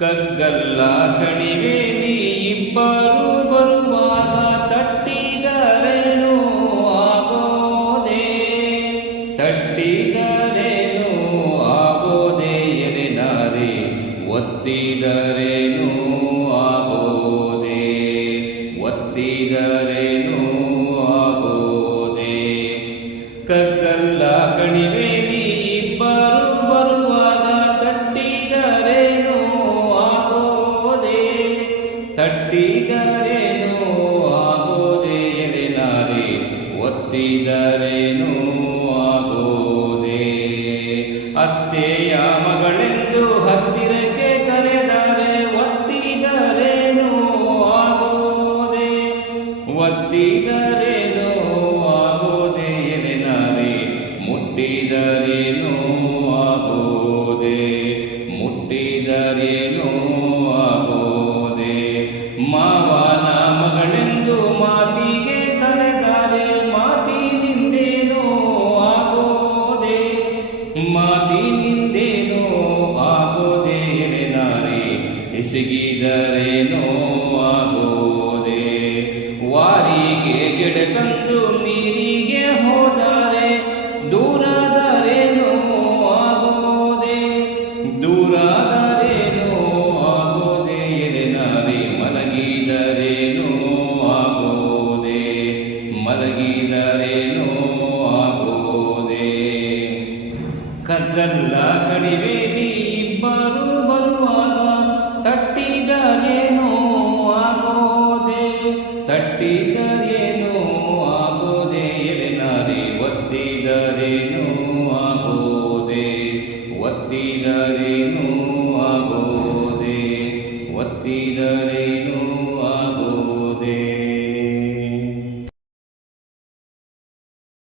ಕಗ್ಗಲ್ಲ ಕಣಿವೆ ನೀ ಇಬ್ಬರು ಬರುವಾಗ ತಟ್ಟಿದರೇನು ಆಗೋದೆ, ತಟ್ಟಿದರೇನು ಆಗೋದೆ ಎಲೆನಾರೆ, ಒತ್ತಿದರೇನು ಆಗೋದೆ, ಒತ್ತಿದರೇನು ಆಗೋದೆ. ಕಗ್ಗಲ್ಲ ಕಣಿವೆ ನೀ ಇಬ್ಬರು ಬರುವಾಗ ತಟ್ಟಿದರೇನು ಆಗೋದೆ, ತಟ್ಟಿದರೇನು ಆಗೋದೆ ಎಲೆನಾರೆ, ಒತ್ತಿದರೇನು ಆಗೋದೆ. ಅತ್ತೆಯ ಮಗಳೆಂದು ಹತ್ತಿರಕ್ಕೆ ಕರೆದರೆ ಒತ್ತಿದರೇನು ಆಗೋದೆ, ಒತ್ತಿದರೇನು ಆಗೋದೆ ಎಲೆನಾರೆ, ಮುಟ್ಟಿದರೇನು ಆಗೋದೆ, ಮುಟ್ಟಿದರೇನು ಆಗೋದೆ. ಮಾವನ ಮಗಳೆಂದು ಮಾತಿಗೆ ಕರೆದರೆ ಮಾತಿನಿಂದೇನೋ ಆಗೋದೆ, ಮಾತಿನಿಂದೇನೋ ಆಗೋದೆ ಎಲೆನಾರೆ, ಎಸಗಿದರೇನೋ ಆಗೋದೆ. ವಾರಿಗೆ ಗಿಡ ತಂದು ನೀರಿಗೆ ಹೋದರೆ ದೂರಾದರೇನು ಆಗೋದೆ, ದೂರಾದರೇನು ಆಗೋದೆ ಎಲೆನಾರೆ, ಮಲಗಿದರೇನು ಆಗೋದೆ, ಮಲಗಿದರೇನು ಆಗೋದೆ. ಕಗ್ಗಲ್ಲ ಕಣಿವೆ ನೀ ಇಬ್ಬರು ಬರುವಾಗ ತಟ್ಟಿದರೇನು ಆಗೋದೆ, ತಟ್ಟಿದರೇನು ಆಗೋದೆ ಎಲೆನಾರೆ, ಒತ್ತಿದರೇನು ಆಗೋದೆ, ಒತ್ತಿದರೇನು ಆಗೋದೆ, ಒತ್ತಿದರೇನು